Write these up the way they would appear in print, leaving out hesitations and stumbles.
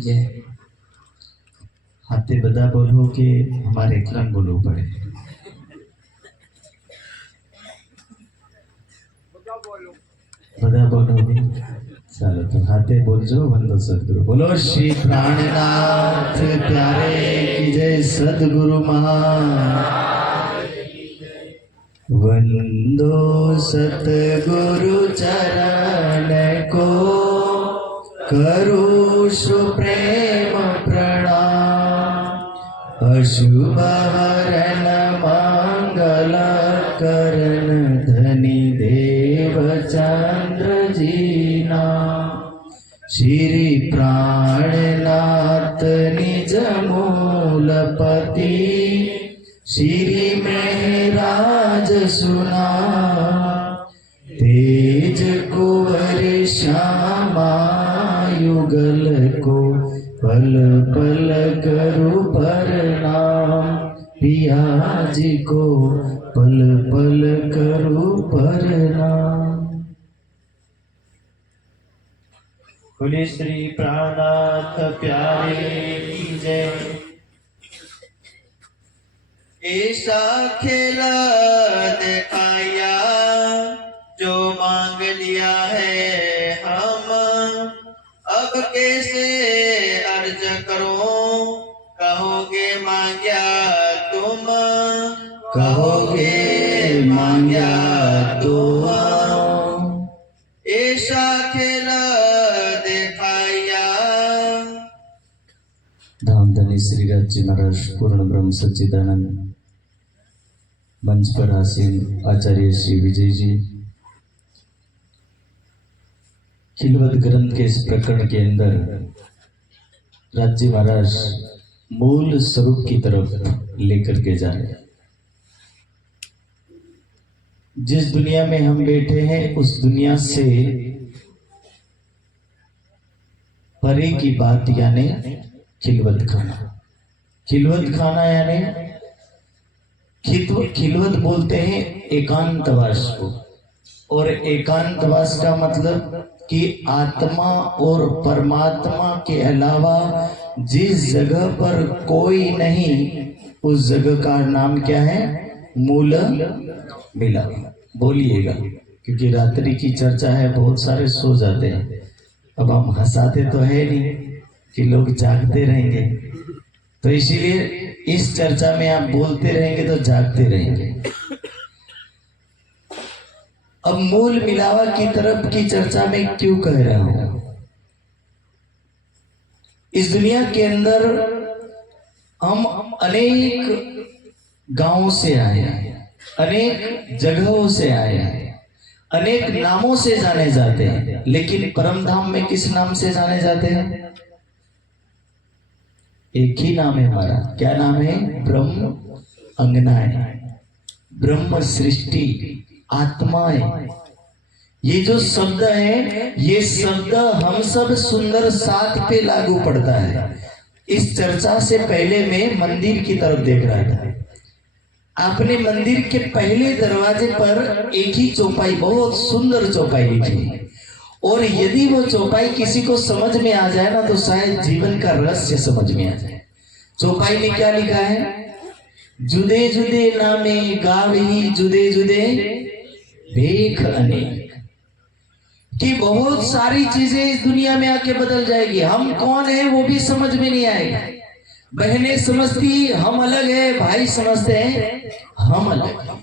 जय। हाथे बदा बोलो कि हमारे क्रम बोलो पड़े। बदा बोलो भी चलो तो हाथे बोल जो वंदो सदगुरु बोलो श्री प्राणनाथ प्यारे की जय सदगुरु महाराज वंदो सतगुरु चरण को करो सुप्रेम प्रणाम अशुभ हरण मंगल करण धनी देव चंद्र जीना श्री प्राणनाथ निज मूलपति श्री महराज सुना तेज कुंवर श्यामा युगल को पल पल करो प्रणाम पिया जी को पल पल करो प्रणाम। बोले श्री प्राणनाथ प्यारे की जय। ऐसा खेला दिखाया जो मांग लिया है हम अब कैसे अर्ज करो कहोगे मांग्या तुम कहोगे मांग्या तुम ऐसा खेला दिखाया। धाम धनी श्री राज महाराज पूर्ण ब्रह्म सच्चिदानंद मंच पर आसीन आचार्य श्री विजय जी खिलवत ग्रंथ के इस प्रकरण के अंदर राज्य महाराज मूल स्वरूप की तरफ लेकर के जा रहे हैं। जिस दुनिया में हम बैठे हैं उस दुनिया से परे की बात यानी खिलवत खाना। खिलवत खाना यानी खिलवत बोलते हैं एकांतवास को, और एकांतवास का मतलब कि आत्मा और परमात्मा के अलावा जिस जगह पर कोई नहीं उस जगह का नाम क्या है? मूल मिलाप। बोलिएगा क्योंकि रात्रि की चर्चा है, बहुत सारे सो जाते हैं। अब हम हंसाते तो है नहीं कि लोग जागते रहेंगे, तो इसीलिए इस चर्चा में आप बोलते रहेंगे तो जागते रहेंगे। अब मूल मिलावा की तरफ की चर्चा में क्यों कह रहा हूं? इस दुनिया के अंदर हम अनेक गांवों से आए हैं, अनेक जगहों से आए हैं, अनेक नामों से जाने जाते हैं, लेकिन परम धाम में किस नाम से जाने जाते हैं? एक ही नाम है हमारा। क्या नाम है? ब्रह्म अंगनाएं, ब्रह्म सृष्टि, आत्माएं। ये जो शब्द है, ये शब्द हम सब सुंदर साथ पे लागू पड़ता है। इस चर्चा से पहले मैं मंदिर की तरफ देख रहा था। आपने मंदिर के पहले दरवाजे पर एक ही चौपाई, बहुत सुंदर चौपाई लिखी है, और यदि वो चौपाई किसी को समझ में आ जाए ना तो शायद जीवन का रहस्य समझ में आ जाए। चौपाई में क्या लिखा है? जुदे जुदे नामे गावही जुदे जुदे भेख अनेक। कि बहुत सारी चीजें इस दुनिया में आके बदल जाएगी। हम कौन है वो भी समझ में नहीं आएगा। बहनें समझती हम अलग है, भाई समझते हैं हम अलग है।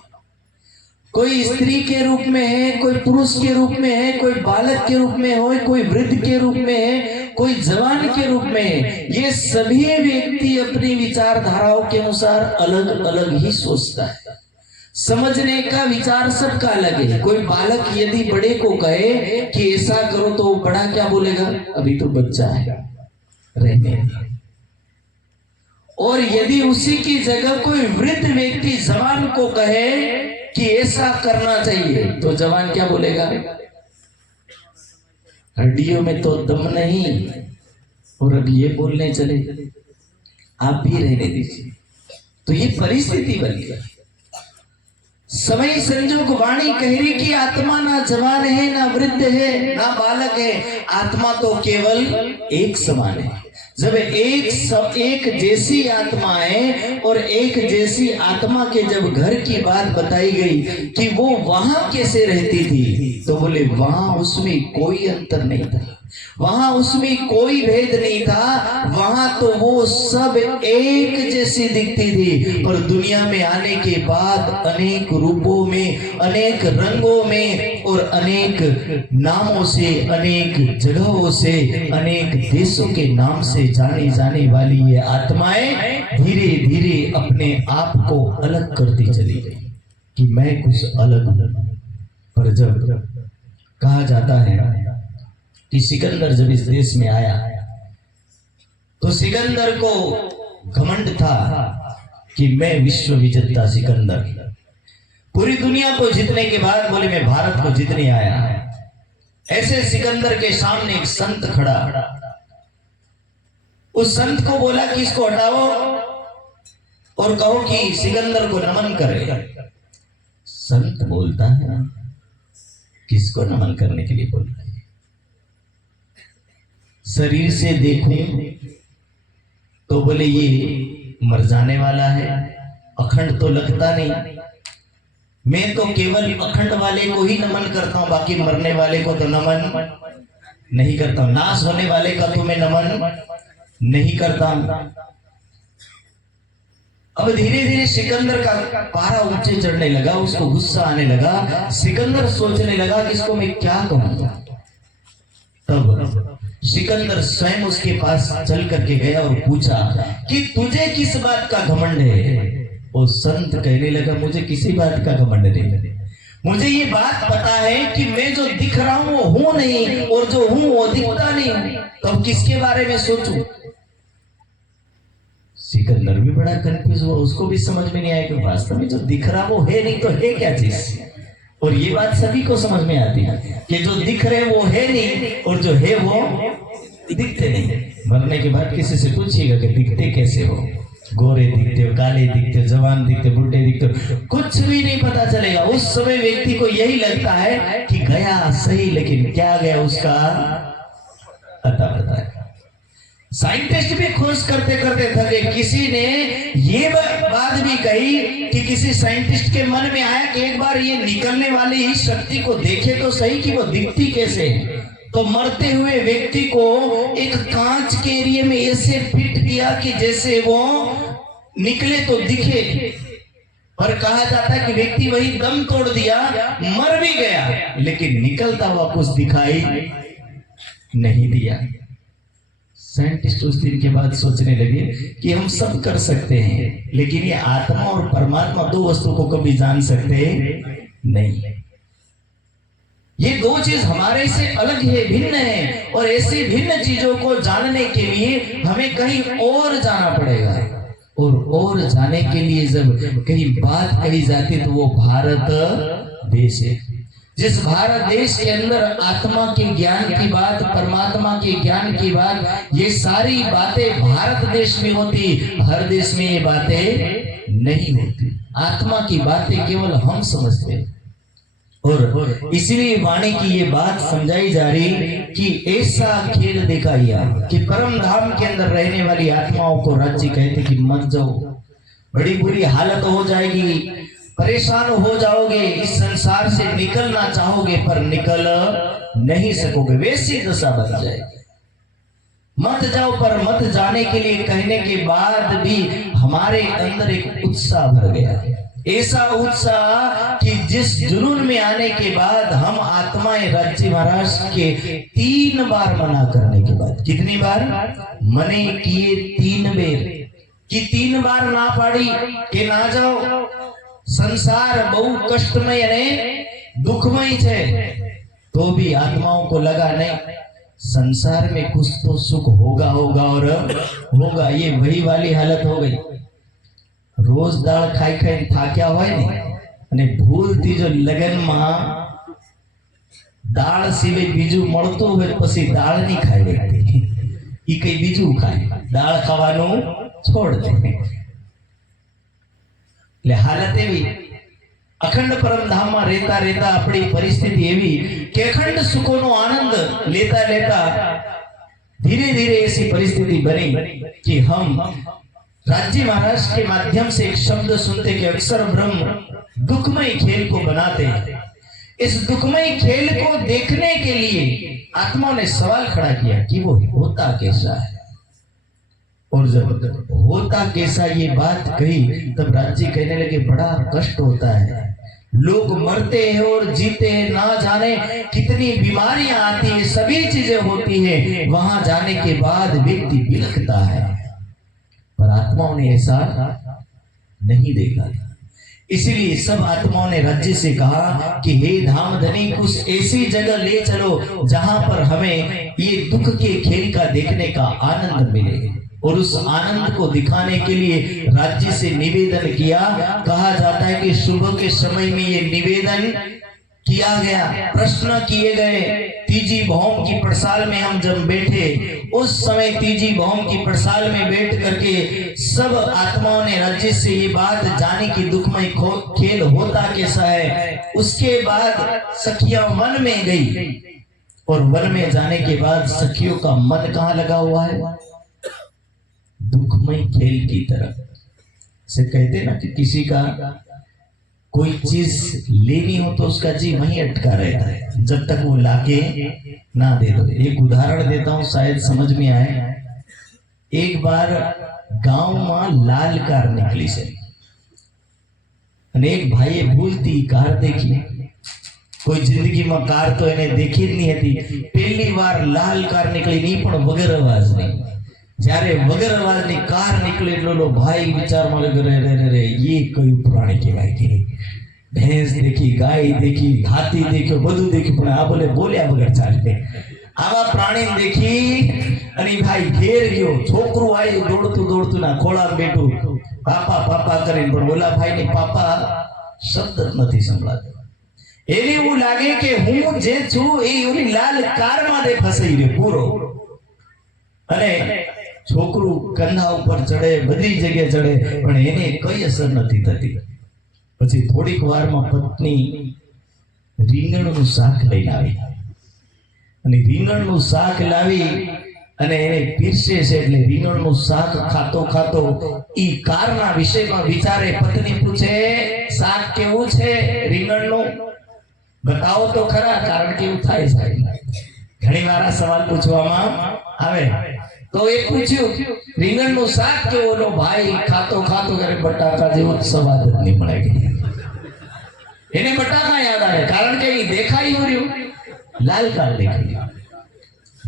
कोई स्त्री के रूप में है, कोई पुरुष के रूप में है, कोई बालक के रूप में हो, कोई वृद्ध के रूप में है, कोई जवान के रूप में है। ये सभी व्यक्ति अपनी विचारधाराओं के अनुसार अलग अलग ही सोचता है। समझने का विचार सबका अलग है। कोई बालक यदि बड़े को कहे कि ऐसा करो तो बड़ा क्या बोलेगा? अभी तो बच्चा है, रहने दो। और यदि उसी की जगह कोई वृद्ध व्यक्ति जवान को कहे कि ऐसा करना चाहिए तो जवान क्या बोलेगा? हड्डियों में तो दम नहीं, और अब ये बोलने चले, आप भी रहने दीजिए। तो ये परिस्थिति बन गई। समय संजोग वाणी कह रही कि आत्मा ना जवान है, ना वृद्ध है, ना बालक है। आत्मा तो केवल एक समान है। जब एक जैसी आत्माएं और एक जैसी आत्मा के जब घर की बात बताई गई कि वो वहां कैसे रहती थी, तो बोले वहां उसमें कोई अंतर नहीं था, वहां उसमें कोई भेद नहीं था, वहां तो वो सब एक जैसी दिखती थी। पर दुनिया में आने के बाद अनेक रूपों में, अनेक रंगों में और अनेक नामों से, अनेक जगहों से, अनेक देशों के नाम से जानी जाने वाली ये आत्माएं धीरे धीरे अपने आप को अलग करती चली गई कि मैं कुछ अलग हूं। पर जब कहा जाता है कि सिकंदर जब इस देश में आया तो सिकंदर को घमंड था कि मैं विश्व विजेता सिकंदर, पूरी दुनिया को जीतने के बाद बोले मैं भारत को जीतने आया। ऐसे सिकंदर के सामने एक संत खड़ा, उस संत को बोला कि इसको हटाओ और कहो कि सिकंदर को नमन करे। संत बोलता है किसको नमन करने के लिए बोलता है? शरीर से देखूं तो बोले ये मर जाने वाला है, अखंड तो लगता नहीं। मैं तो केवल अखंड वाले को ही नमन करता हूं, बाकी मरने वाले को तो नमन नहीं करता हूं, नाश होने वाले का तो मैं नमन नहीं करता हूं। अब धीरे धीरे सिकंदर का पारा ऊंचे चढ़ने लगा, उसको गुस्सा आने लगा। सिकंदर सोचने लगा कि इसको मैं क्या कहूं। तब सिकंदर स्वयं उसके पास चल करके गया और पूछा कि तुझे किस बात का घमंड है? वो संत कहने लगा मुझे किसी बात का घमंड नहीं, मुझे ये बात पता है कि मैं जो दिख रहा हूं वो हूं नहीं और जो हूं वो दिखता नहीं हूं, तो अब किसके बारे में सोचूं? सिकंदर भी बड़ा कंफ्यूज हुआ, उसको भी समझ में नहीं आया कि वास्तव में जो दिख रहा वो है नहीं तो है क्या चीज। और ये बात सभी को समझ में आती है कि जो दिख रहे वो है नहीं और जो है वो दिखते नहीं। मरने के बाद किसी से पूछिएगा कि दिखते कैसे हो, गोरे दिखते हो, काले दिखते हो, जवान दिखते हो, बुढ़े दिखते हो, कुछ भी नहीं पता चलेगा। उस समय व्यक्ति को यही लगता है कि गया सही, लेकिन क्या गया उसका अता पता है। साइंटिस्ट भी खोज करते करते थके। किसी ने ये बात भी कही कि किसी साइंटिस्ट के मन में आया कि एक बार ये निकलने वाली इस शक्ति को देखे तो सही कि वो दिखती कैसे है। तो मरते हुए व्यक्ति को एक कांच के एरिया में ऐसे फिट किया कि जैसे वो निकले तो दिखे। पर कहा जाता है कि व्यक्ति वही दम तोड़ दिया, मर भी गया, लेकिन निकलता हुआ कुछ दिखाई नहीं दिया। साइंटिस्ट उस दिन के बाद सोचने लगे कि हम सब कर सकते हैं, लेकिन ये आत्मा और परमात्मा दो वस्तु को कभी जान सकते नहीं। ये दो चीज हमारे से अलग है, भिन्न है, और ऐसी भिन्न चीजों को जानने के लिए हमें कहीं और जाना पड़ेगा। और जाने के लिए जब कहीं बात कही जाती तो वो भारत देश है। जिस भारत देश के अंदर आत्मा के ज्ञान की बात, परमात्मा के ज्ञान की बात, ये सारी बातें भारत देश में होती, हर देश में ये बातें नहीं होती। आत्मा की बातें केवल हम समझते हैं। और इसीलिए वाणी की ये बात समझाई जा रही कि ऐसा खेल दिखाइया कि परम धाम के अंदर रहने वाली आत्माओं को राज्य कहते कि मत जाओ, बड़ी बुरी हालत हो जाएगी, परेशान हो जाओगे, इस संसार से निकलना चाहोगे पर निकल नहीं सकोगे, वैसी दशा बन जाएगी। मत जाओ, पर मत जाने के लिए कहने के बाद भी हमारे अंदर एक उत्साह भर गया, ऐसा उत्साह कि जिस जुनून में आने के बाद हम आत्माएं राज्य महाराज के 3 बार मना करने के बाद, कितनी बार मने किए 3 बेर कि 3 बार ना पाड़ी कि ना जाओ, संसार बहु कष्टमय ने दुखमय है, तो भी आत्माओं को लगा नहीं संसार में कुछ तो सुख होगा और होगा। ये वही वाली हालत हो गई। रोज दाल खाई खाई थाक्या હોય ને અને ભૂલથી જો લગનમાં દાળ સિવાય બીજું મળતું હોય પછી દાળ નહીં ખાઈ વ્યક્તિ, ઈ કઈ બીજું ખાય, દાળ ખાવાનું છોડ દે। એટલે હાલત એવી અખંડ પરમધામમાં રહેતા રહેતા આપણી પરિસ્થિતિ એવી કે અખંડ સુખોનો આનંદ લેતા લેતા धीरे धीरे ऐसी परिस्थिति बनी कि हम राज्य महाराज के माध्यम से एक शब्द सुनते कि अक्षर ब्रह्म दुखमय खेल को बनाते। इस दुखमय खेल को देखने के लिए आत्माओं ने सवाल खड़ा किया कि वो होता कैसा है। और जब होता कैसा ये बात कही तब राज्य कहने लगे बड़ा कष्ट होता है, लोग मरते हैं और जीते हैं, ना जाने कितनी बीमारियां आती है, सभी चीजें होती है, वहां जाने के बाद व्यक्ति बिलखता है। पर आत्माओं ने ऐसा नहीं देखा। इसीलिए सब आत्माओं ने राज्य से कहा कि हे धामधनी कुछ ऐसी जगह ले चलो जहां पर हमें ये दुख के खेल का देखने का आनंद मिले। और उस आनंद को दिखाने के लिए राज्य से निवेदन किया। कहा जाता है कि सुबह के समय में ये निवेदन किया गया, प्रश्न किए गए। तीजी भौम की पड़साल में हम जब बैठे उस समय तीजी भौम की पड़साल में बैठ करके सब आत्माओं ने राज्य से ये बात जानी कि दुखमय खेल होता कैसा है। उसके बाद सखियां वन में गई और वन में जाने के बाद सखियों का मन कहाँ लगा हुआ है, दुखमय खेल की तरफ से। कहते ना कि किसी का कोई चीज लेनी हो तो उसका जी वहीं अटका रहता है जब तक वो लाके ना दे दो। एक उदाहरण देता हूं शायद समझ में आए। एक बार गांव में लाल कार निकली से एक भाई भूलती कार देखी। कोई जिंदगी में कार तो इन्हें देखी नहीं थी, पहली बार लाल कार निकली नहीं पण वगर अवाज नहीं। જ્યારે વગર અવાજની કાર નીકળે એટલો ભાઈ વિચારમાં રે ये કયું પ્રાણી કહેવાય કે ભેંસ देखी, ગાય देखी, હાથી દેખ્યો, બધું દેખ્યું પણ આ બોલ્યા વગર ચાલે આવા પ્રાણી देखी અને ભાઈ ઘેર ગયો। છોકરું આવ્યું દોડતું ના ખોળામાં બેઠું પાપા પાપા કરીને પણ ઓલા ભાઈને પાપા શબ્દ જ નથી સંભળાતો। એને એવું લાગે કે હું જે છું એ ઓલી લાલ કારમાં દે ફસાઈ રહ્યો પૂરો। અને છોકરું કંધા ઉપર ચડે, બધી જગ્યાએ ચડે પણ એને કઈ અસર નથી થતી। પછી થોડીક વારમાં પત્ની રીંગણનું શાક લઈને આવી અને રીંગણનું શાક લાવી અને એને પીરસે છે। એટલે રીંગણનું શાક ખાતો ખાતો ઈ કારના વિષયમાં વિચારે। પત્ની પૂછે શાક કેવું છે રીંગણનું, બતાવો તો ખરા, કારણ કે એવું થાય છે ઘણી વાર આ સવાલ પૂછવામાં આવે। तो एक पूछ्યું રીંગણનું શાક કેવો, લો ભાઈ ખાતો ખાતો કરે બટાકા જેવો સ્વાદ જ નહીં મળે। એને બટાકા યાદ આવે કારણ કે એ દેખાઈ રહ્યું લાલ કાર દેખાઈ।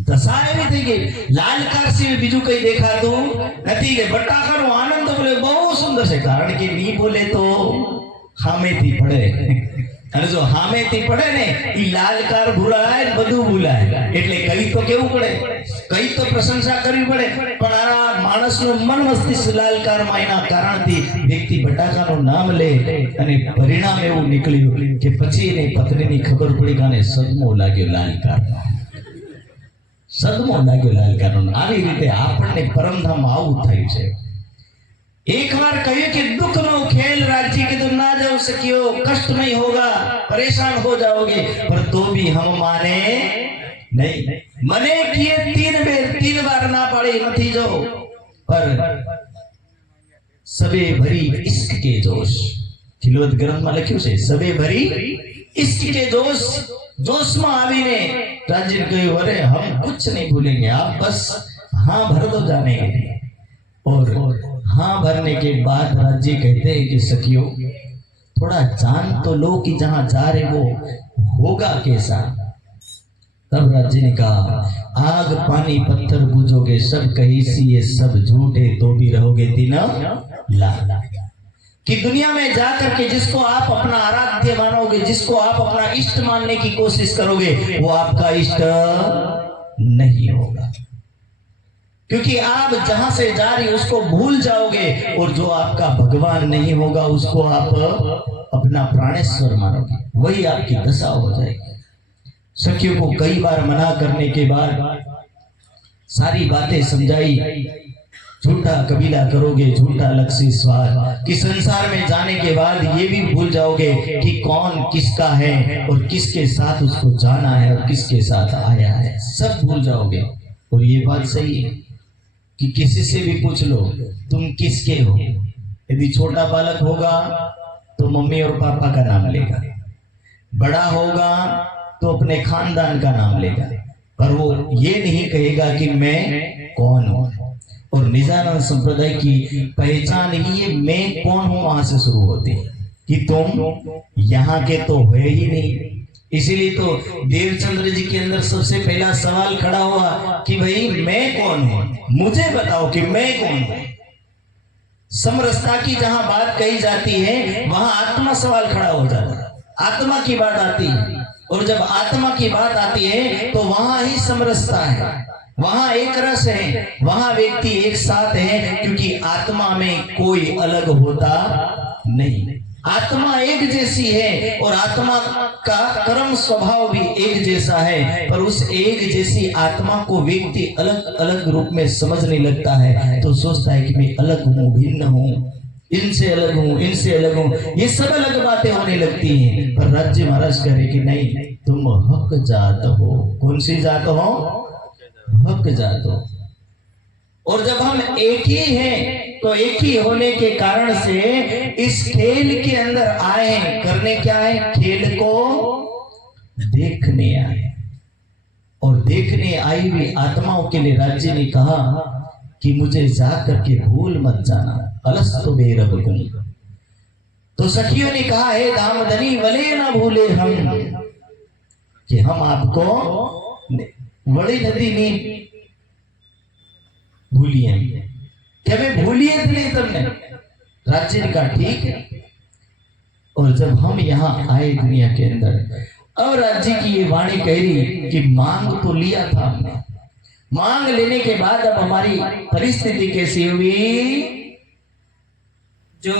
દશા એવી થઈ ગઈ લાલ કાર સિવાય બીજું કઈ દેખાતું નથી કે બટાકાનો આનંદ બોલે બહુ સુંદર છે કારણ કે ની બોલે તો સામેથી પડે અને જો સામેથી પડે ને ઈ લાલ કાર ભૂલાય બધું ભૂલાય। એટલે કઈ તો કેવું પડે, કઈ તો પ્રશંસા કરવી પડે પણ આ માણસનું મન મસ્તિષ્ક લાલ કારમાં એના કારણથી વ્યક્તિ બટાકાનું નામ લે અને પરિણામ એવું નીકળ્યું કે પછી એને પત્નીની ખબર પડી કે આને સદમો લાગ્યો લાલ કારનો, સદમો લાગ્યો લાલ કારનો। આવી રીતે આપણને પરમધામમાં આવું થયું છે। एक बार कहे कि दुख नो खेल राज्य के तुम ना जाओ सकियो, कष्ट नहीं होगा, परेशान हो जाओगे, पर तो भी हम माने नहीं। मने किए तीन बार ना पड़े नहीं जो, पर सबे भरी इश्क के जोश। खिलवत ग्रंथ में लख्યું છે सबे भरी इश्क के जोश में आवीने राज्य ने कह्યું अरे हम कुछ नहीं भूलेंगे, आप बस हाँ भर दो जाने के लिए। और हाँ भरने के बाद राज्य कहते हैं कि सखियों थोड़ा जान तो लो कि जहां जा रहे वो होगा कैसा। तब राज्य ने कहा आग पानी पत्थर बूझोगे सब कहीं सी ये सब झूठे तो भी रहोगे तीना लाल। कि दुनिया में जाकर के जिसको आप अपना आराध्य मानोगे, जिसको आप अपना इष्ट मानने की कोशिश करोगे वो आपका इष्ट नहीं होगा, क्योंकि आप जहां से जा रही उसको भूल जाओगे और जो आपका भगवान नहीं होगा उसको आप अपना प्राणेश्वर मानोगे, वही आपकी दशा हो जाएगी। सखियों को कई बार मना करने के बाद सारी बातें समझाई। झूठा कबीला करोगे झूठा लक्ष्य स्वाद, कि संसार में जाने के बाद ये भी भूल जाओगे कि कौन किसका है और किसके साथ उसको जाना है और किसके साथ आया है, सब भूल जाओगे। और ये बात सही है कि किसी से भी पूछ लो तुम किसके हो, यदि छोटा बालक होगा तो मम्मी और पापा का नाम लेगा, बड़ा होगा तो अपने खानदान का नाम लेगा, पर वो ये नहीं कहेगा कि मैं कौन हूं। और निजानंद संप्रदाय की पहचान ही ये मैं कौन हूं वहां से शुरू होती है कि तुम यहाँ के तो है ही नहीं। इसीलिए तो देवचंद्र जी के अंदर सबसे पहला सवाल खड़ा हुआ कि भाई मैं कौन हूं, मुझे बताओ कि मैं कौन हूं। समरसता की जहां बात कही जाती है वहां आत्मा सवाल खड़ा हो जाता है, आत्मा की बात आती है, और जब आत्मा की बात आती है तो वहां ही समरसता है, वहां एक रस है, वहां व्यक्ति एक साथ है, क्योंकि आत्मा में कोई अलग होता नहीं। आत्मा एक जैसी है और आत्मा का कर्म स्वभाव भी एक जैसा है, पर उस एक जैसी आत्मा को व्यक्ति अलग अलग रूप में समझने लगता है तो सोचता है कि मैं अलग हूँ, भिन्न हूँ, इनसे अलग हूँ, इनसे अलग हूँ, ये सब अलग बातें होने लगती हैं। पर राज्य महाराज कह रहे कि नहीं, तुम हक जात हो। कौन सी जात हो? हक जात हो। और जब हम एक ही हैं तो एक ही होने के कारण से इस खेल के अंदर आए, करने क्या है? खेल को देखने आए। और देखने आई हुई आत्माओं के लिए राज्य ने कहा कि मुझे जा करके भूल मत जाना, अलस्तु बेरबकुम। तो सखियों ने कहा है दामदनी वले ना भूले हम, कि हम आपको बड़ी नदी में भूलिए, क्या मैं भूलिए नहीं तुमने? राज्य ने कहा ठीक है। और जब हम यहाँ आए दुनिया के अंदर, अब राज्य की ये वाणी कह रही कि मांग तो लिया था हमने, मांग लेने के बाद अब हमारी परिस्थिति कैसी हुई? जो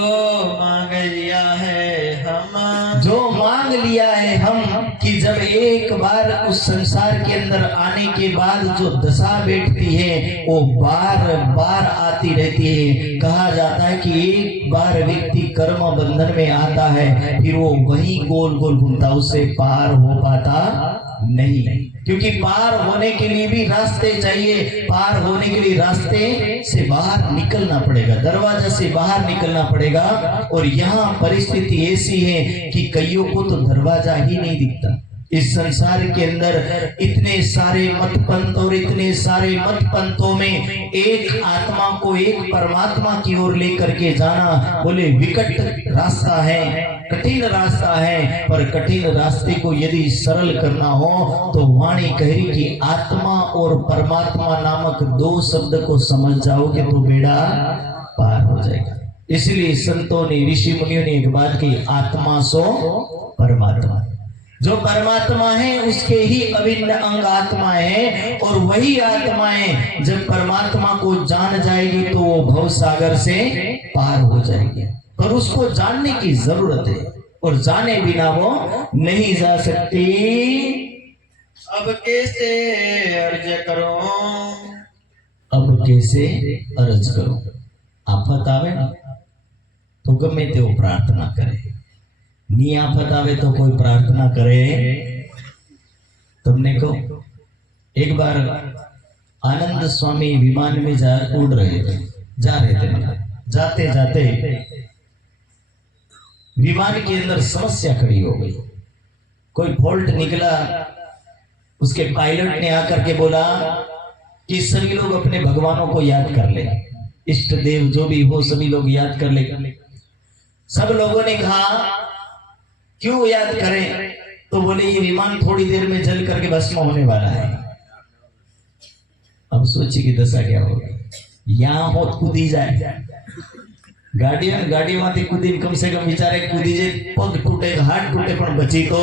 मांग लिया है हम, जो मांग लिया है हम, कि जब एक बार उस संसार के अंदर आने के बाद जो दशा बैठती है वो बार बार आती रहती है। कहा जाता है कि एक बार व्यक्ति कर्म बंधन में आता है फिर वो वही गोल गोल घूमता, उससे पार हो पाता नहीं, क्योंकि पार होने के लिए भी रास्ते चाहिए, पार होने के लिए रास्ते से बाहर निकलना पड़ेगा, दरवाजा से बाहर निकलना पड़ेगा। और यहाँ परिस्थिति ऐसी है कि कईयों को तो दरवाजा ही नहीं दिखता। इस संसार के अंदर इतने सारे मत पंथ और इतने सारे मत पंथों में एक आत्मा को एक परमात्मा की ओर लेकर के जाना बोले विकट रास्ता है, कठिन रास्ता है। पर कठिन रास्ते को यदि सरल करना हो तो वाणी कह रही कि आत्मा और परमात्मा नामक दो शब्द को समझ जाओगे तो बेड़ा पार हो जाएगा। इसलिए संतों ने, ऋषि मुनियों ने एक बात की, आत्मा सो परमात्मा। जो परमात्मा है उसके ही अभिन्न अंग आत्मा है, और वही आत्माएं जब परमात्मा को जान जाएगी तो वो भव सागर से पार हो जाएगी। पर उसको जानने की जरूरत है, और जाने बिना वो नहीं जा सकती। अब कैसे अर्ज करो, अब कैसे अर्ज करो? आफत आवे ना तो गमे ते प्रार्थना करे, नी आफत आवे तो कोई प्रार्थना करे। तुमने को एक बार आनंद स्वामी विमान में जा रहे थे, जाते जाते विमान के अंदर समस्या खड़ी हो गई, कोई फॉल्ट निकला। उसके पायलट ने आकर के बोला कि सभी लोग अपने भगवानों को याद कर ले, इष्ट देव जो भी हो सभी लोग याद कर ले। सब लोगों ने कहा क्यों याद करें? तो बोले ये विमान थोड़ी देर में जल करके भस्म होने वाला है। अब सोचिए कि दशा क्या होगी। यहाँ हो कूदी जाए, गाड़ियों में कूदी, कम से कम बेचारे कूदी जाए, पग टूटे, हाथ टूटे, पर बची तो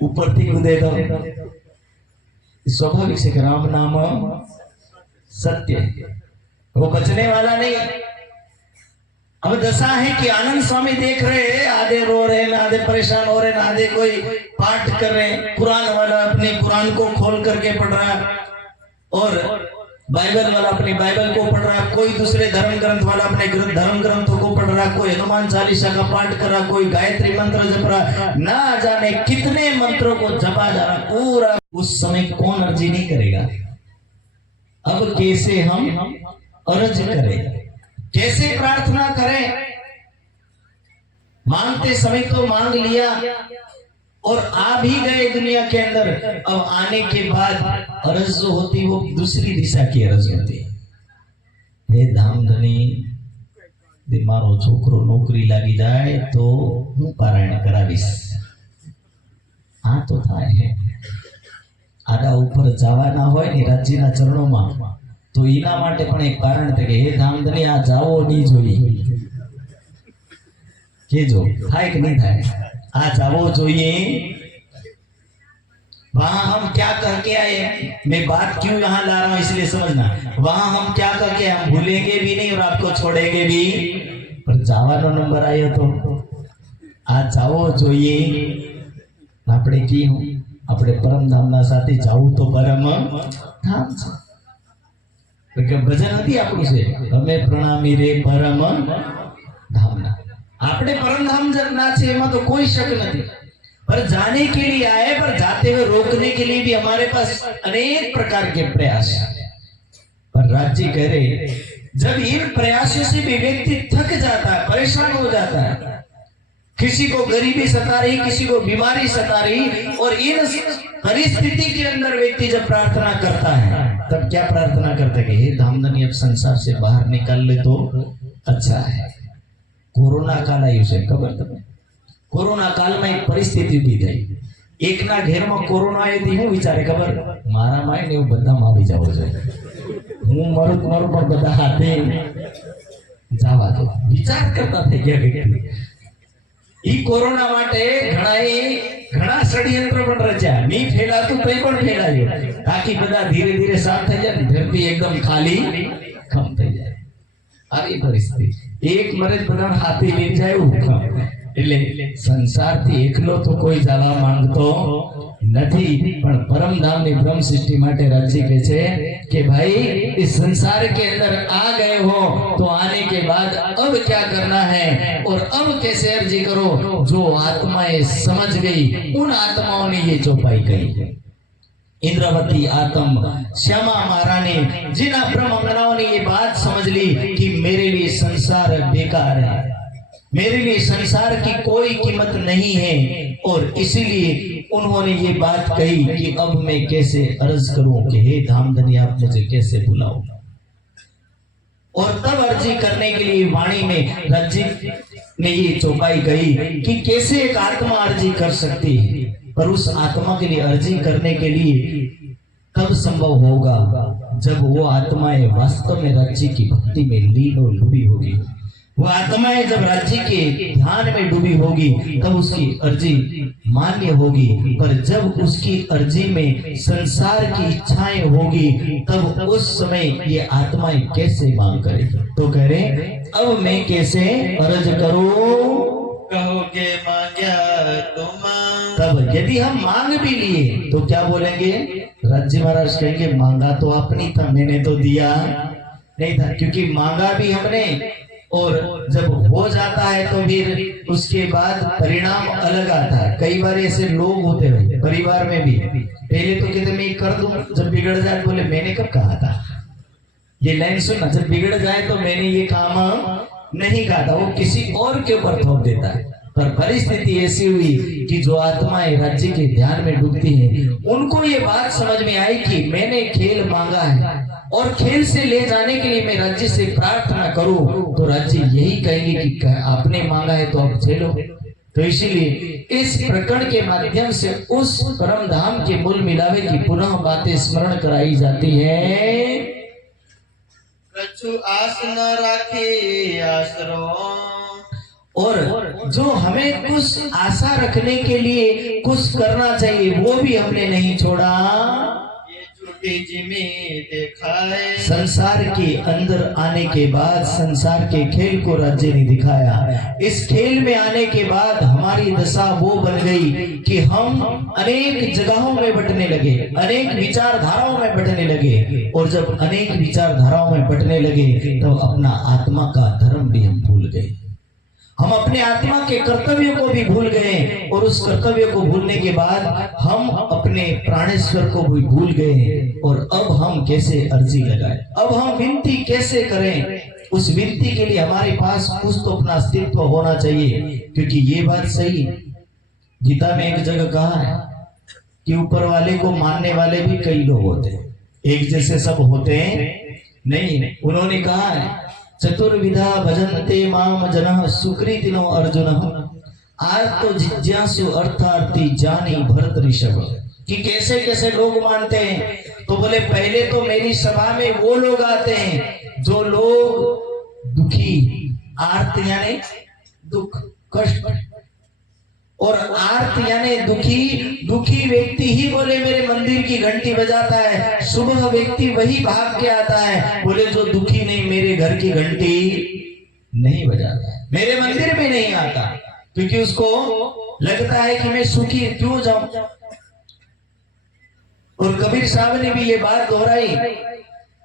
ऊपर थी कूदे तो स्वाभाविक से राम नाम सत्य, वो बचने वाला नहीं। अब दशा है कि आनंद स्वामी देख रहे हैं, आधे रो रहे हैं, आधे परेशान हो रहे हैं, आधे कोई पाठ कर रहे हैं, कुरान वाला अपने कुरान को खोल करके पढ़ रहा है, और बाइबल वाला अपनी बाइबल को पढ़ रहा है, कोई दूसरे धर्म ग्रंथ वाला अपने धर्म ग्रंथों को पढ़ रहा है, कोई हनुमान चालीसा का पाठ कर रहा, कोई गायत्री मंत्र जप रहा, ना जाने कितने मंत्रों को जपा जा रहा। पूरा उस समय कौन अर्जी नहीं करेगा? अब कैसे हम अर्ज करें, कैसे प्रार्थना करें। मांगते समय तो मांग लिया और आ भी गए दुनिया के अंदर। अब आने के बाद अर्ज जो होती वो दूसरी दिशा की अर्ज होती। हे धामधनी, दे मारो छोकरो नौकरी लागी जाए तो हूँ पारायण करावीश। हाँ तो थाय है। आडा ऊपर जवाना होय ने राज्यना चरणों तो एना माटे पण एक कारण छे के हे धामधनी आ जावो नहीं जोईए। केजो थाय कि नहीं थाय? आ जावो जोईए। वहां हम क्या कह के आए, मैं बात क्यों यहाँ ला रहा हूं इसलिए समझना। वहां हम क्या कह के, हम भूलेंगे भी नहीं और आपको छोड़ेंगे भी। पर जावानो नंबर आयो तो आ जावो जोईए। આપણે की हूं આપણે परम धामना साथे जाऊं तो परम धाम छे। કે ભજન નથી આપણું છે, અમે પ્રણામી રે પરમ धामना। આપણે परम धाम ना छे एમાં तो कोई शक नहीं। पर जाने के लिए आए, पर जाते हुए रोकने के लिए भी हमारे पास अनेक प्रकार के प्रयास। पर राज्य कह रहे, जब इन प्रयासों से भी व्यक्ति थक जाता है, परेशान हो जाता है, किसी को गरीबी सता रही, किसी को बीमारी सता रही, और इन परिस्थिति के अंदर व्यक्ति जब प्रार्थना करता है तब क्या प्रार्थना करते हैं? हे धामधनी, अब संसार से बाहर निकाल ले तो अच्छा है। कोरोना काल आयु छे, खबर तमने? कोरोना काल में एक परिस्थिति उभी थई। एकना घेर में कोरोना आयो तो हूँ विचारे खबर, मारा माय ने बधा में આવી जावो જોઈએ। हूँ मरू पण बधा हाथे जावा दो, विचार करता થઈ ગયા व्यक्ति। ई कोरोना माटे घणा षड्यंत्र पण रच्या। नी फैलातुं तोय पण फैलायो ताकि बधा धीरे धीरे साफ થઈ જાય, धरती एकदम खाली खम થઈ જાય। આવી परिस्थिति एक मरे बधा हाथी લઈ જાય। એટલે સંસારથી એકલો તો કોઈ જવા માંગતો નથી, પણ परम धाम ની ब्रह्म सृष्टि માટે राज्य કહે છે कि भाई इस संसार के अंदर आ गए हो तो आने के बाद अब क्या करना है और अब कैसे अर्जी करो। जो आत्माएं समझ गई उन आत्माओं ने ये चौपाई कही। इंद्रवती आत्म श्यामा महारानी, जिन ब्रह्मंगनाओं ने ये बात समझ ली कि मेरे लिए संसार बेकार है, मेरे लिए संसार की कोई कीमत नहीं है, और इसीलिए उन्होंने ये बात कही कि अब मैं कैसे अर्ज करूं कि हे धामधनी, आप मुझे कैसे बुलाओ। और तब अर्जी करने के लिए वाणी में राज्य ने ये चौपाई कही कि कैसे एक आत्मा अर्जी कर सकती है। पर उस आत्मा के लिए अर्जी करने के लिए तब संभव होगा जब वो आत्माएं वास्तव में राज्य की भक्ति में लीन और डूबी होगी। वो आत्माएं जब राज्य के ध्यान में डूबी होगी तब उसकी अर्जी मान्य होगी। पर जब उसकी अर्जी में संसार की इच्छाएं होगी तब उस समय ये आत्माएं कैसे मांग करेगी। तो कह रहे, अब मैं कैसे अर्ज करूं? कहोगे मांग्या तुम। तब यदि हम मांग भी लिए तो क्या बोलेंगे? राज्य महाराज कहेंगे, मांगा तो आपने था, मैंने तो दिया नहीं था। क्योंकि मांगा भी हमने, और जब हो जाता है तो फिर उसके बाद परिणाम अलग आता है। कई बार ऐसे लोग होते हैं परिवार में भी, पहले तो कहते मैं कर दूं, जब बिगड़ जाए बोले मैंने कब कहा था। ये लाइन सुनना, जब बिगड़ जाए तो मैंने ये काम नहीं कहा था, वो किसी और के ऊपर थोप देता है। पर परिस्थिति ऐसी हुई कि जो आत्माएं राज्य के ध्यान में डूबती हैं, उनको ये बात समझ में आई कि मैंने खेल मांगा है और खेल से ले जाने के लिए मैं राज्य से प्रार्थना करूं तो राज्य यही कहेंगे कि आपने मांगा है तो आप झेलो। तो इसीलिए इस प्रकरण के माध्यम से उस परम धाम के मूल मिलावे की पुनः बातें स्मरण कराई जाती है। कछु आस न राखी आसरो। और जो हमें कुछ आशा रखने के लिए कुछ करना चाहिए वो भी हमने नहीं छोड़ा। ये झूठी जिमी दिखाए। संसार के अंदर आने के बाद संसार के खेल को राज्य ने दिखाया। इस खेल में आने के बाद हमारी दशा वो बन गई कि हम अनेक जगहों में बंटने लगे, अनेक विचारधाराओं में बंटने लगे। और जब अनेक विचारधाराओं में बंटने लगे तब अपना आत्मा का धर्म भी हम भूल गए। हम अपने आत्मा के कर्तव्यों को भी भूल गए और उस कर्तव्य को भूलने के बाद हम अपने प्राणेश्वर को भी भूल गए। और अब हम कैसे अर्जी लगाएं, अब हम विनती कैसे करें? उस विनती के लिए हमारे पास कुछ तो अपना अस्तित्व होना चाहिए, क्योंकि ये बात सही है। गीता में एक जगह कहा है कि ऊपर वाले को मानने वाले भी कई लोग होते हैं, एक जैसे सब होते हैं नहीं। उन्होंने कहा है चतुर्विधा भजन्ते माम जनः सुकृतिनो अर्जुन। आज तो जिज्ञासु अर्थार्थी जानी भरत ऋषभ, कि कैसे कैसे लोग मानते हैं। तो बोले पहले तो मेरी सभा में वो लोग आते हैं जो लोग दुखी, आर्त यानी दुख कष्ट, और आर्त यानी दुखी व्यक्ति ही बोले मेरे मंदिर की घंटी बजाता है। सुबह व्यक्ति वही भाग के आता है, बोले जो दुखी नहीं मेरे घर की घंटी नहीं बजाता है, मेरे मंदिर में नहीं आता, क्योंकि उसको लगता है कि मैं सुखी क्यों जाऊं। और कबीर साहब ने भी ये बात दोहराई,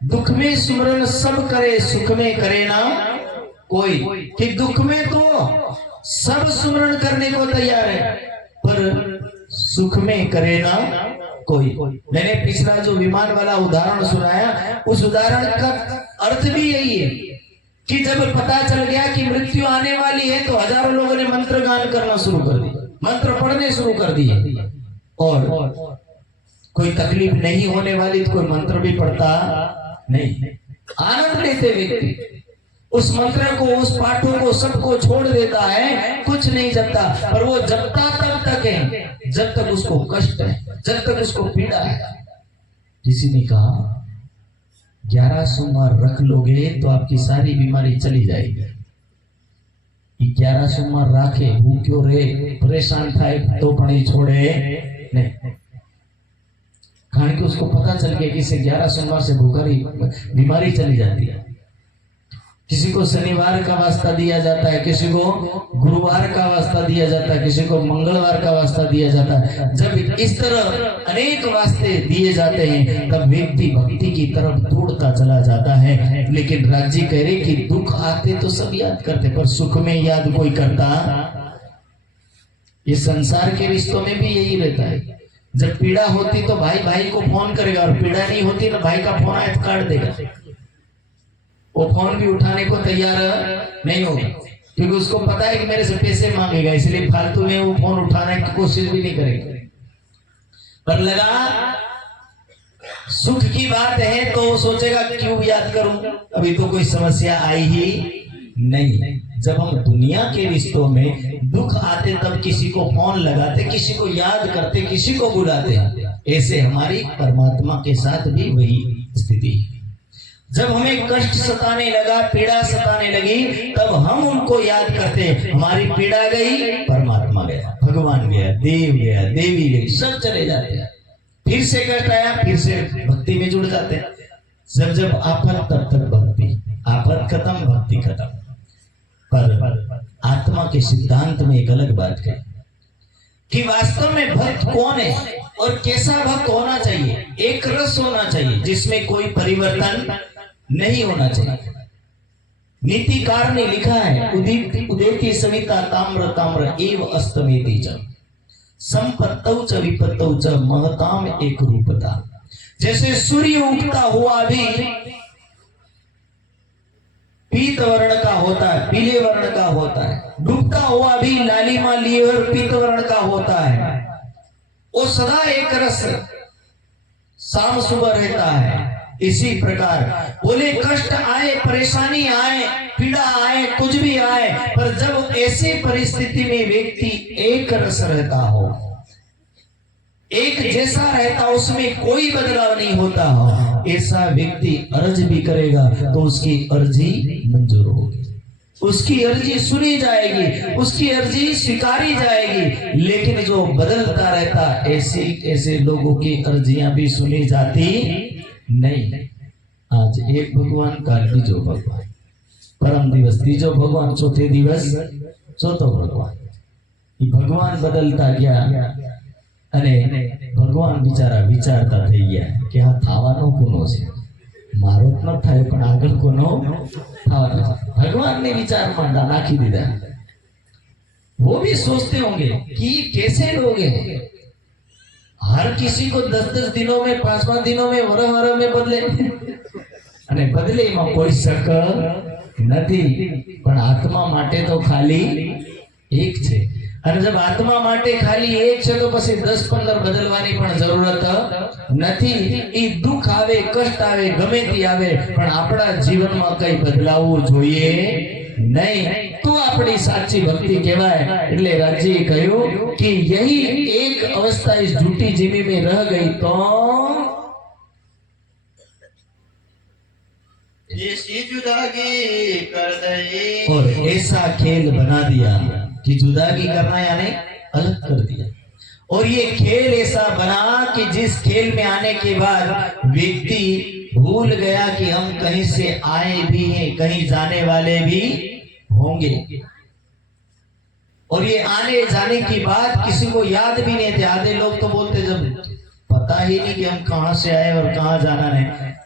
दुख में सुमरन सब करे सुख में करे ना कोई, कि दुख में तो सब सुमरण करने को तैयार है पर सुख में करे ना कोई। मैंने पिछला जो विमान वाला उदाहरण सुनाया, उस उदाहरण का अर्थ भी यही है कि जब पता चल गया कि मृत्यु आने वाली है तो हजारों लोगों ने मंत्र गान करना शुरू कर दिया, मंत्र पढ़ने शुरू कर दिए। और कोई तकलीफ नहीं होने वाली तो कोई मंत्र भी पढ़ता नहीं, आनंद लेते व्यक्ति उस मंत्र को, उस पाठों को, सबको छोड़ देता है, कुछ नहीं जपता। पर वो जपता तब तक है जब तक उसको कष्ट है, जब तक उसको पीड़ा है। किसी ने कहा 11 सोमवार रख लोगे तो आपकी सारी बीमारी चली जाएगी। 11 सोमवार राखे भूख्यो रे परेशान थाय तो पण छोड़े नहीं, कारण कि उसको पता चल गया कि इसे 11 सोमवार से भूखारी बीमारी चली जाती है। किसी को शनिवार का वास्ता दिया जाता है, किसी को गुरुवार का वास्ता दिया जाता है, किसी को मंगलवार का वास्ता दिया जाता है। जब इस तरह अनेक वास्ते दिए जाते हैं तब व्यक्ति भक्ति की तरफ दौड़ता चला जाता है। लेकिन राज्य कह रहे कि दुख आते तो सब याद करते, पर सुख में याद कोई करता। ये संसार के रिश्तों में भी यही रहता है, जब पीड़ा होती तो भाई भाई को फोन करेगा, और पीड़ा नहीं होती तो भाई का फोन आए तो काट देगा। वो फोन भी उठाने को तैयार नहीं होगा, क्योंकि उसको पता है कि मेरे से पैसे मांगेगा, इसलिए फालतू में वो फोन उठाने की कोशिश भी नहीं करेगा। पर लगा सुख की बात है तो वो सोचेगा क्यों याद करूं, अभी तो कोई समस्या आई ही नहीं। जब हम दुनिया के रिश्तों में दुख आते तब किसी को फोन लगाते, किसी को याद करते, किसी को बुलाते, ऐसे हमारी परमात्मा के साथ भी वही स्थिति है। जब हमें कष्ट सताने लगा, पीड़ा सताने लगी, तब हम उनको याद करते, हमारी पीड़ा गई, परमात्मा गया, भगवान गया, देव गया, देवी गई, सब चले जाते हैं। फिर से कष्ट आया, फिर से भक्ति में जुड़ जाते हैं। जब जब आफत तब तक भक्ति, आफत खत्म भक्ति खत्म। पर आत्मा के सिद्धांत में एक अलग बात है कि वास्तव में भक्त कौन है और कैसा भक्त होना चाहिए। एक रस होना चाहिए जिसमें कोई परिवर्तन नहीं होना चाहिए। नीतिकार ने लिखा है उदेति सविता ताम्र ताम्र एव अस्तमेति च संपत्तौ च विपत्तौ च महताम एक रूपता। जैसे सूर्य उगता हुआ भी पीत वर्ण का होता है, पीले वर्ण का होता है, डूबता हुआ भी लालिमा लिए और पीत वर्ण का होता है। वो सदा एक रस शाम सुबह रहता है। इसी प्रकार बोले कष्ट आए, परेशानी आए, पीड़ा आए, कुछ भी आए, पर जब ऐसी परिस्थिति में व्यक्ति एक रस रहता हो, एक जैसा रहता, उसमें कोई बदलाव नहीं होता हो, ऐसा व्यक्ति अर्ज भी करेगा तो उसकी अर्जी मंजूर होगी, उसकी अर्जी सुनी जाएगी, उसकी अर्जी स्वीकारी जाएगी। लेकिन जो बदलता रहता, ऐसे लोगों की अर्जियां भी सुनी जाती नहीं। आज एक भगवान, काल बीजो भगवान, परम दिवस तीजो भगवान, चौथे दिवस चौथो भगवान। भगवान बदलता गया અને ભગવાન બિચારા વિચારતા થઈ ગયા કે આ થવાનો કોનો છે, મારો જ ન થાય પણ આગળ કોનો થવાનો છે। ભગવાનને વિચારમાં નાખી દીધા वो भी सोचते होंगे कि कैसे लोग हैं, हर किसी को 10-10 दिनों में 5-5 दिनों में वरह में बदले અને બદલે એમાં કોઈ શક નથી, પણ આત્મા માટે તો ખાલી એક છે। અને જબ આત્મા માટે ખાલી એક છે તો પછી 10-15 બદલવાની પણ જરૂરત નથી। એ દુઃખ આવે, કષ્ટ આવે, ગમે તે આવે, પણ આપણા જીવનમાં કઈ બદલાવવું જોઈએ नहीं, तो अपनी साची भक्ति कहवाय। એટલે રાજી કહ્યું કે यही एक अवस्था इस झूठी जिमी में रह गई तो ऐसी जुदागी कर दई, और ऐसा खेल बना दिया कि जुदागी करना यानी अलग कर दिया। और ये खेल ऐसा बना कि जिस खेल में आने के बाद व्यक्ति भूल गया कि हम कहीं से आए भी हैं, कहीं जाने वाले भी होंगे। और ये आने जाने की बात किसी को याद भी नहीं थे। आधे लोग तो बोलते जब पता ही नहीं कि हम कहां से आए और कहां जाना है,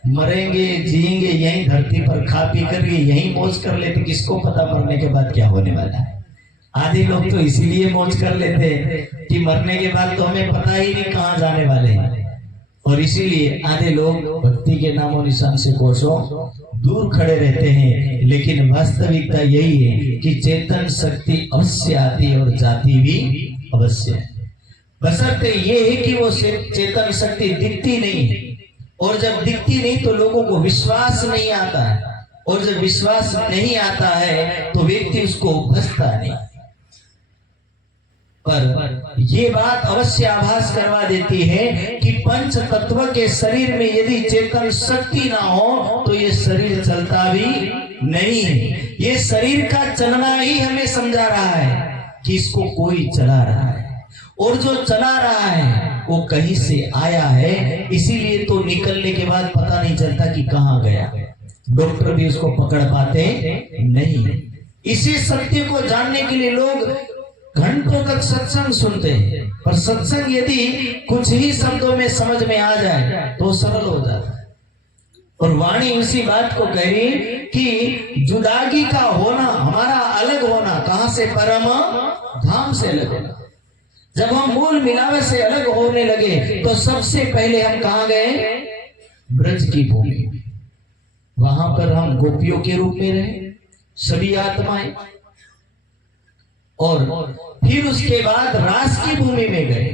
मरेंगे जिएंगे यहीं धरती पर, खा पी करके यहीं मौज कर लेते, किसको पता मरने के बाद क्या होने वाला है। आधे लोग तो इसीलिए मौज कर लेते कि मरने के बाद तो हमें पता ही नहीं कहां जाने वाले हैं। और इसीलिए आधे लोग भक्ति के नामों निशान से कोसों दूर खड़े रहते हैं। लेकिन वास्तविकता यही है कि चेतन शक्ति अवश्य आती और जाती भी अवश्य है, बशर्ते ये है कि वो चेतन शक्ति दिखती नहीं है। और जब दिखती नहीं तो लोगों को विश्वास नहीं आता है, और जब विश्वास नहीं आता है तो व्यक्ति उसको भजता नहीं। पर ये बात अवश्य आभास करवा देती है कि पंच तत्व के शरीर में यदि चेतन शक्ति ना हो तो ये शरीर चलता भी नहीं है। ये शरीर का चलना ही हमें समझा रहा है कि इसको कोई चला रहा है, और जो चला रहा है वो कहीं से आया है। इसीलिए तो निकलने के बाद पता नहीं चलता कि कहां गया, डॉक्टर भी उसको पकड़ पाते नहीं। इसी सत्य को जानने के लिए लोग घंटों तक सत्संग सुनते हैं, पर सत्संग यदि कुछ ही शब्दों में समझ में आ जाए तो सरल हो जाता है। और वाणी इसी बात को कह रही कि जुदागी का होना, हमारा अलग होना, कहां से? परम धाम से अलग होना। जब हम मूल मिलावे से अलग होने लगे तो सबसे पहले हम कहां गए? ब्रज की भूमि। वहां पर हम गोपियों के रूप में रहे, सभी आत्माएं। और फिर उसके बाद रास की भूमि में गए,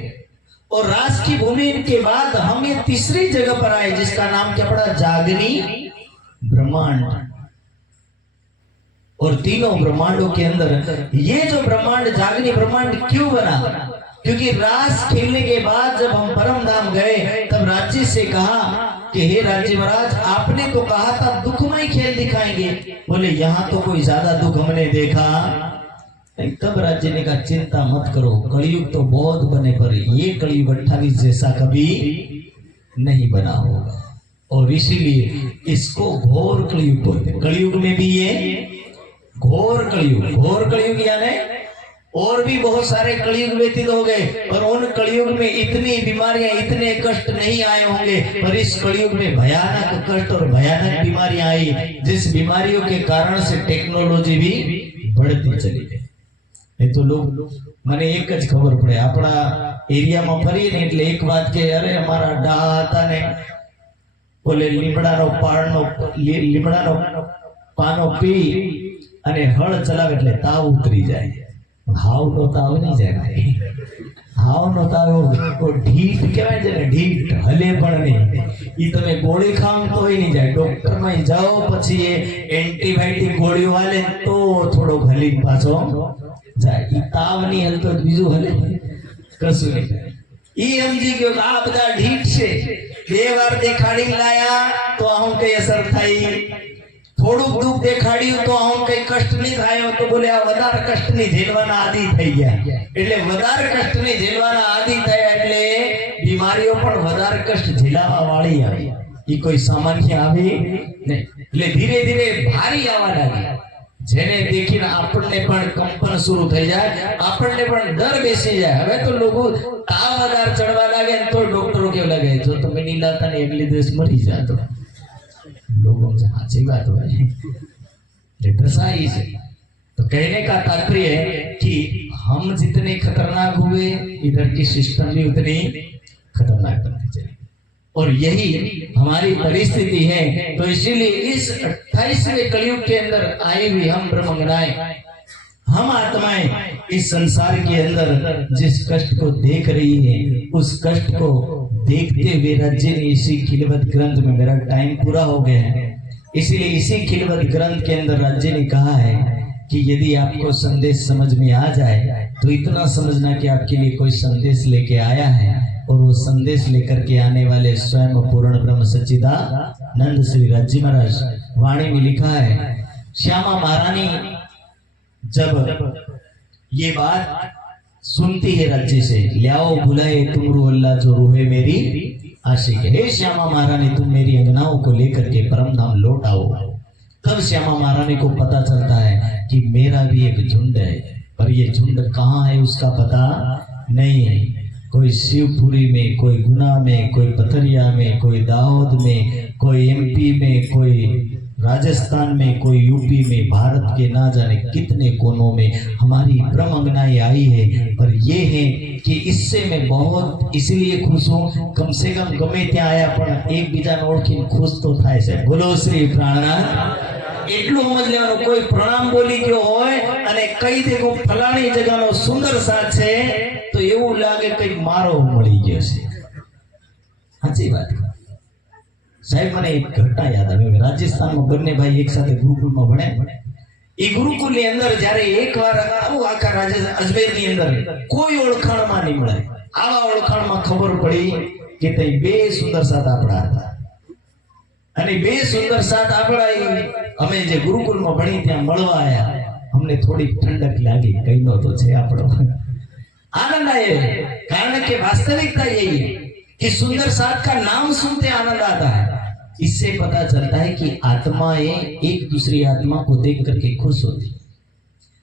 और रास की भूमि के बाद हम ये तीसरी जगह पर आए जिसका नाम क्या पड़ा? जागनी ब्रह्मांड। और तीनों ब्रह्मांडों के अंदर ये जो ब्रह्मांड जागनी ब्रह्मांड क्यों बना? क्योंकि रास खेलने के बाद जब हम परम धाम गए तब राज्य से कहा कि हे राज्य महाराज, आपने तो कहा था दुखमय खेल दिखाएंगे। बोले यहाँ तो कोई ज्यादा दुख हमने देखा। तब राज्य ने कहा चिंता मत करो, कलयुग तो बहुत बने पर ये कलयुग 28 जैसा कभी नहीं बना होगा। और इसीलिए इसको घोर कलयुग बोलते हैं। कलयुग में भी ये घोर कलयुग, घोर कलयुग यानी और भी बहुत सारे कलयुग व्यतीत हो गए, पर उन कलयुग में इतनी बीमारियां, इतने कष्ट नहीं आए होंगे, पर इस कलयुग में भयानक कष्ट और भयानक बीमारियां आई, जिस बीमारियों के कारण से टेक्नोलॉजी भी बढ़ती चली गई। ये तो लोग મને એક જ ખબર પડે, આપણા એરિયામાં ફરીએ ને એટલે એક વાત કે અરે અમારા ડા હતા ને બોલે લીમડાનો પાનો પી અને હળ ચલાવે એટલે તાવ ઉતરી જાય। હાવ નો તાવ નહીં જાય ભાઈ, હાવ નો તાવ ઢીટ કહેવાય છે ને, ઢીટ હલે પણ નહીં। ઈ તમે ગોળી ખાવ તોય નહીં જાય, ડોક્ટર માં જાઓ પછી એ એન્ટીબાયોટિક गोळियों वाले तो થોડો હલી પાછો જાય। ઈ તાવ નહીં હલતો બીજું હલે કશું નહીં। ઈ સમજી ગયો કે આ બધા ઢીટ છે, બે વાર દેખાડી લાયા તો આમ કઈ અસર થાય, થોડુંક દુઃખ દેખાડ્યું તો આમ કઈ કષ્ટ નહીં થાય, તો બોલે આ વધારે કષ્ટ ની ઝેલવાના આદી થઈ ગયા। એટલે વધારે કષ્ટ ની ઝેલવાના આદી થયા એટલે બીમારીઓ પણ વધારે કષ્ટ ઝેલાવા વાળી આવી। ઈ કોઈ સામાન્ય આવી નહીં, એટલે ધીરે ધીરે ભારી આવવા લાગી। જેને देखीने આપણને પણ કંપન શરૂ થઈ જાય, આપણને પણ ડર બેસી જાય। હવે તો લોકો તાવ વધારે ચડવા લાગે ને તો ડોક્ટરો કેવું લાગે જો તમે નહીં લાતા ને અગલે દિવસ મરી જાતો। लोगों से अच्छी बात है, दशा ही से। तो कहने का तात्पर्य है कि हम जितने खतरनाक हुए इधर की सिस्टम भी उतनी खतरनाक बनती चली, और यही हमारी परिस्थिति है। तो इसीलिए इस 28वें कलयुग के अंदर आए हुए हम ब्रह्मंगनाएं, हम आत्माएं इस संसार के अंदर जिस कष्ट को देख रही है, उस कष्ट को देखते हुए राज्य ने इसी खिलवत ग्रंथ में, मेरा टाइम पूरा हो गया है, इसीलिए इसी खिलवत ग्रंथ के अंदर राज्य ने कहा है कि यदि आपको संदेश समझ में आ जाए तो इतना समझना कि आपके लिए कोई संदेश लेके आया है, और वो संदेश लेकर के आने वाले स्वयं पूर्ण ब्रह्म सच्चिदानंद श्री राज्य महाराज। वाणी में लिखा है, श्यामा महारानी जब ये बात सुनती है राज्य से, लियाओ बुलाए तुमरू अल्लाह जो रूहे मेरी आशिक है, हे श्यामा महारानी तुम मेरी अंगनाओं को लेकर के परम धाम लौट आओ। तब श्यामा महारानी को पता चलता है कि मेरा भी एक झुंड है, पर ये झुंड कहाँ है उसका पता नहीं है। कोई शिवपुरी में, कोई गुना में, कोई पथरिया में, कोई दाऊद में, कोई एमपी में, कोई राजस्थान में, कोई यूपी में, भारत के ना जाने कितने कोनों में हमारी ब्रह्मंगनाएं आई है। पर ये है कि इससे मैं बहुत इसलिए खुश हूँ, कम से कम गमे ત્યાં आया પણ એકબીજાને ઓળખીને खुश तो થાય છે। બોલો શ્રી પ્રાણનાથ। એટલું સમજ લેવાનું, કોઈ પ્રણામ બોલી ગયો હોય અને કહી દે કે ફલાણી જગ્યાનો સુંદર સાથ છે, તો એવું લાગે કંઈક મારો મળી ગયો છે। સાચી વાત સાહેબ, મને એક ઘટના યાદ આવી। રાજસ્થાનમાં બંને ભાઈ એક સાથે ગુરુકુળમાં ભણે। એ ગુરુકુળની અંદર જ્યારે એકવાર આખા અજમેરની અંદર કોઈ ઓળખાણમાં નહીં મળે, આવા ઓળખાણમાં ખબર પડી કે તે બે સુંદર સાથ આપણા હતા, અને બે સુંદર સાથ આપણા અમે જે ગુરુકુળમાં ભણી ત્યાં મળવા આવ્યા। અમને થોડી ઠંડક લાગી, કઈનો તો છે આપણો आनंद आए, कारण कि वास्तविकता यही है कि सुंदर साथ का नाम सुनते आनंद आता है। इससे पता चलता है कि आत्माएं एक दूसरी आत्मा को देख करके खुश होती।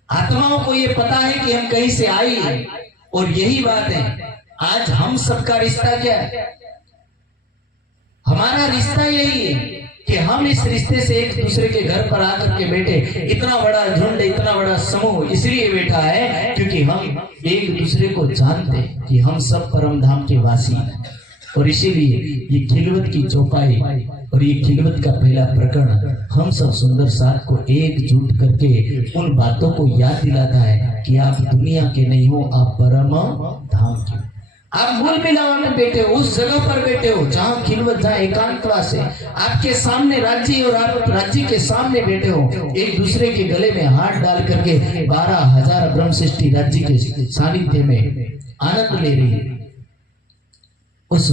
आत्माओं को ये पता है कि हम कहीं से आई है, और यही बात है आज हम सबका रिश्ता क्या है। हमारा रिश्ता यही है कि हम इस रिश्ते से एक दूसरे के घर पर आकर के बैठे। इतना बड़ा झुंड, इतना बड़ा समूह इसलिए बैठा है क्योंकि हम एक दूसरे को जानते कि हम सब परम धाम के वासी हैं। और इसीलिए ये खिलवत की चौपाई और ये खिलवत का पहला प्रकरण हम सब सुंदर साथ को एकजुट करके उन बातों को याद दिलाता है कि आप दुनिया के नहीं हो, आप परम धाम के। आप मूल मिलावा में बैठे हो, उस जगह पर बैठे हो जहाँ खिलवत, जहाँ एकांतवास है। आपके सामने राज्य और आप राज्य के सामने बैठे हो, एक दूसरे के गले में हाथ डाल करके 12,000 ब्रह्म सृष्टि राज्य के सानिध्य में आनंद ले रही है। उस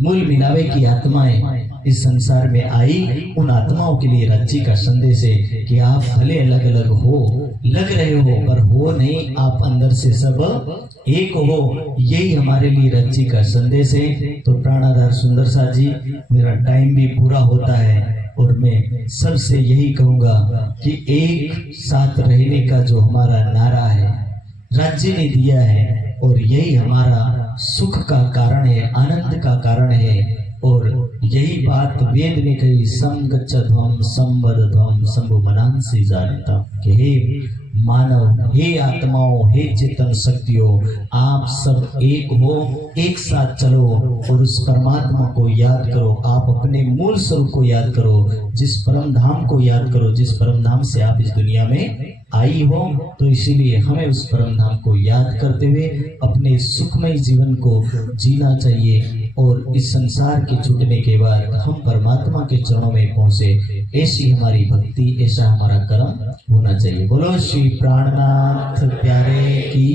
मूल मिलावे की आत्माएं इस संसार में आई, उन आत्माओं के लिए राज्य का संदेश है कि आप भले अलग अलग हो, लग रहे हो, पर हो नहीं, आप अंदर से सब एक हो। यही हमारे लिए राज्य का संदेश है। तो प्राणाधार सुंदर साथ जी, मेरा टाइम भी पूरा होता है और मैं सबसे यही कहूंगा कि एक साथ रहने का जो हमारा नारा है राज्य ने दिया है, और यही हमारा सुख का कारण है, आनंद का कारण है। और यही बात वेद ने कही, संगच्छध्वम संवदध्वम शंभु मनांसि जानता, कि हे मानव, हे आत्माओं, हे चेतन शक्तियों, आप सब एक हो, एक साथ चलो और उस परमात्मा को याद करो। आप अपने मूल स्वरूप को याद करो, जिस परम धाम को याद करो, जिस परम धाम से आप इस दुनिया में आई हो। तो इसीलिए हमें उस परम धाम को याद करते हुए अपने सुखमय जीवन को जीना चाहिए, और इस संसार के छूटने के बाद हम परमात्मा के चरणों में पहुंचे, ऐसी हमारी भक्ति, ऐसा हमारा कर्म होना चाहिए। बोलो श्री प्राणनाथ प्यारे की।